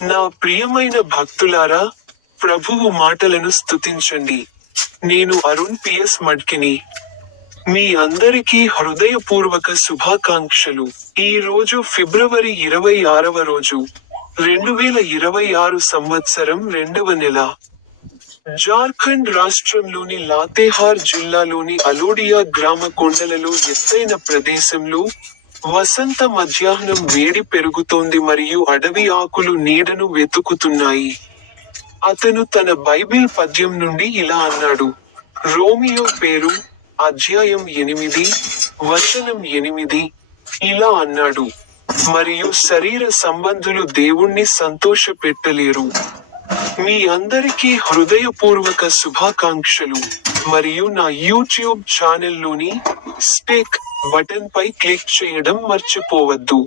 నా ప్రియమైన భక్తులారా, ప్రభువు మాటలను స్తుతించండి. నేను అరుణ్ పిఎస్ మడ్కిని. మీ అందరికీ హృదయపూర్వక శుభాకాంక్షలు. ఈ రోజు ఫిబ్రవరి 26వ రోజు, 2026 సంవత్సరం 2వ నెల. జార్ఖండ్ రాష్ట్రంలోని లాతేహార్ జిల్లాలోని అలోడియా గ్రామ కొండలలో ఎత్తైన ప్రదేశంలో, వసంత మధ్యాహ్నం వేడి పెరుగుతోంది మరియు అడవి ఆకులు నీడను వెతుకుతున్నాయి. అతను తన బైబిల్ పద్యం నుండి ఇలా అన్నాడు. రోమియో పేరు, అధ్యాయం 8, వచనం 8, ఇలా అన్నాడు. మరియు శరీర సంబంధులు దేవుణ్ణి సంతోషపెట్టలేరు. మీ అందరికీ హృదయపూర్వక శుభాకాంక్షలు. మరియు నా యూట్యూబ్ ఛానల్లోని స్పీక్ బటన్ పై క్లిక్ చేయడం మర్చిపోవద్దు.